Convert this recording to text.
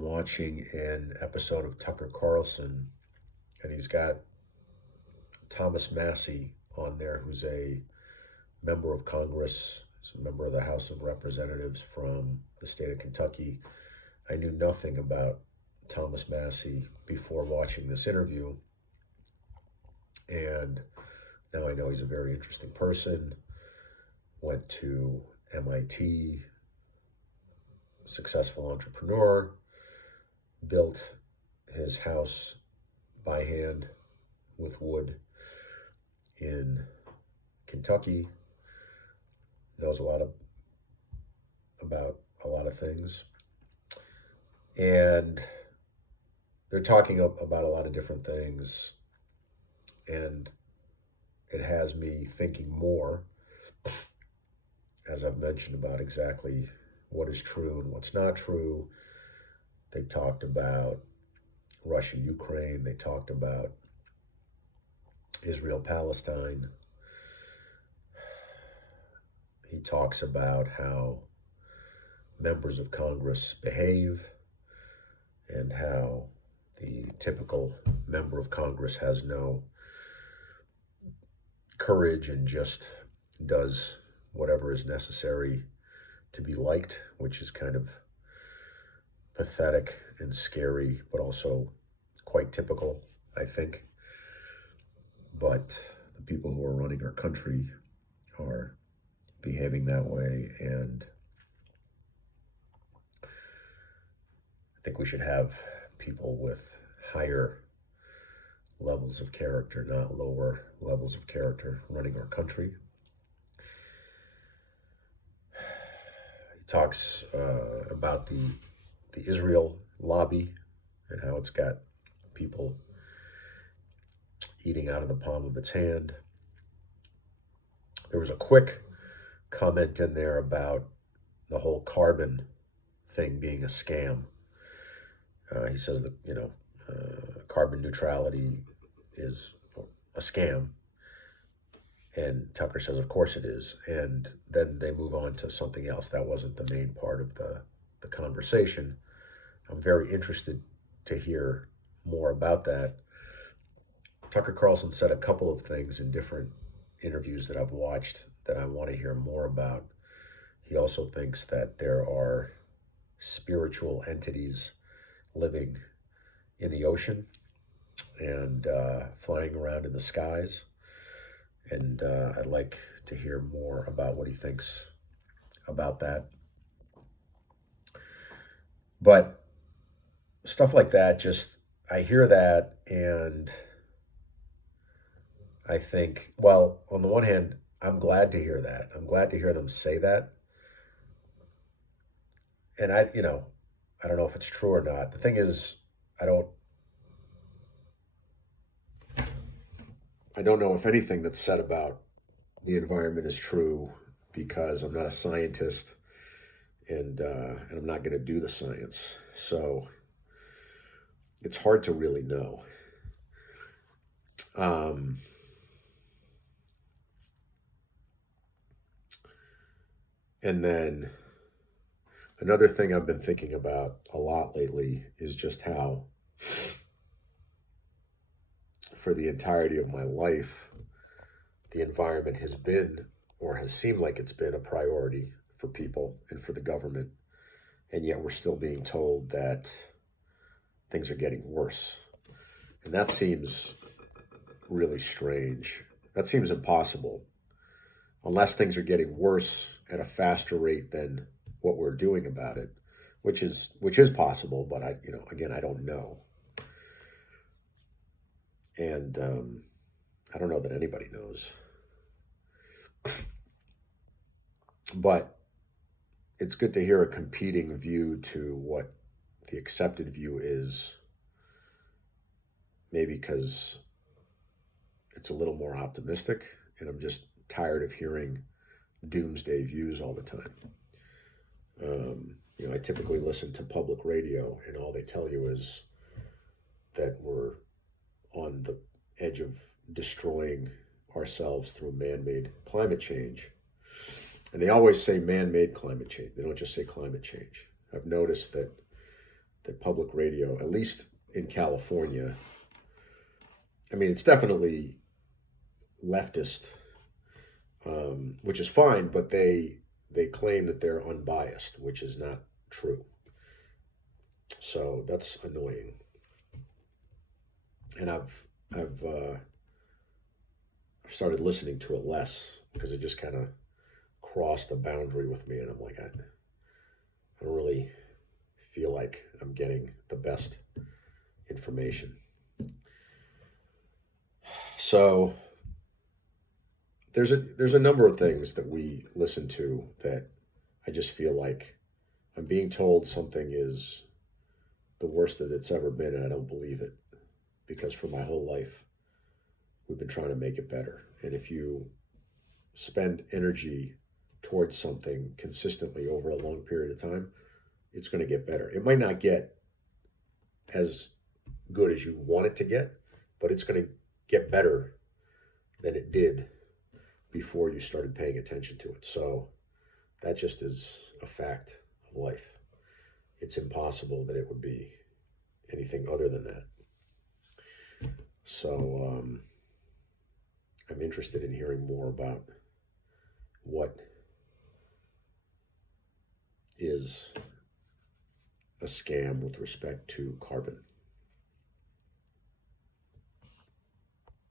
I'm watching an episode of Tucker Carlson, and he's got Thomas Massey on there, who's a member of Congress, he's a member of the House of Representatives from the state of Kentucky. I knew nothing about Thomas Massey before watching this interview, and now I know he's a very interesting person. Went to MIT, successful entrepreneur, built his house by hand with wood in Kentucky, knows about a lot of things. And they're talking about a lot of different things. And it has me thinking more, as I've mentioned, about exactly what is true and what's not true. They talked about Russia, Ukraine. They talked about Israel-Palestine. He talks about how members of Congress behave and how the typical member of Congress has no courage and just does whatever is necessary to be liked, which is kind of pathetic and scary, but also quite typical, I think. But the people who are running our country are behaving that way, and I think we should have people with higher levels of character, not lower levels of character, running our country. He talks about the Israel lobby and how it's got people eating out of the palm of its hand. There was a quick comment in there about the whole carbon thing being a scam. He says that, carbon neutrality is a scam. And Tucker says, of course it is. And then they move on to something else. That wasn't the main part of the conversation. I'm very interested to hear more about that. Tucker Carlson said a couple of things in different interviews that I've watched that I want to hear more about. He also thinks that there are spiritual entities living in the ocean and flying around in the skies. And I'd like to hear more about what he thinks about that. But stuff like that, I hear that and I think, well, on the one hand, I'm glad to hear that. I'm glad to hear them say that. And I don't know if it's true or not. The thing is, I don't know if anything that's said about the environment is true, because I'm not a scientist and I'm not going to do the science. So it's hard to really know. And then another thing I've been thinking about a lot lately is just how, for the entirety of my life, the environment has been, or has seemed like it's been, a priority for people and for the government. And yet we're still being told that things are getting worse. And that seems really strange. That seems impossible. Unless things are getting worse at a faster rate than what we're doing about it, which is possible, but I don't know. And I don't know that anybody knows. But it's good to hear a competing view to what the accepted view is, maybe because it's a little more optimistic, and I'm just tired of hearing doomsday views all the time. I typically listen to public radio, and all they tell you is that we're on the edge of destroying ourselves through man-made climate change. And they always say man-made climate change. They don't just say climate change. I've noticed that that public radio, at least in California, I mean, it's definitely leftist, which is fine, but they claim that they're unbiased, which is not true. So that's annoying. And I've started listening to it less because it just kind of crossed a boundary with me, and I'm like, I don't really feel like I'm getting the best information. So there's a number of things that we listen to that I just feel like I'm being told something is the worst that it's ever been, and I don't believe it, because for my whole life we've been trying to make it better. And if you spend energy towards something consistently over a long period of time, it's going to get better. It might not get as good as you want it to get, but it's going to get better than it did before you started paying attention to it. So that just is a fact of life. It's impossible that it would be anything other than that. So I'm interested in hearing more about what is a scam with respect to carbon.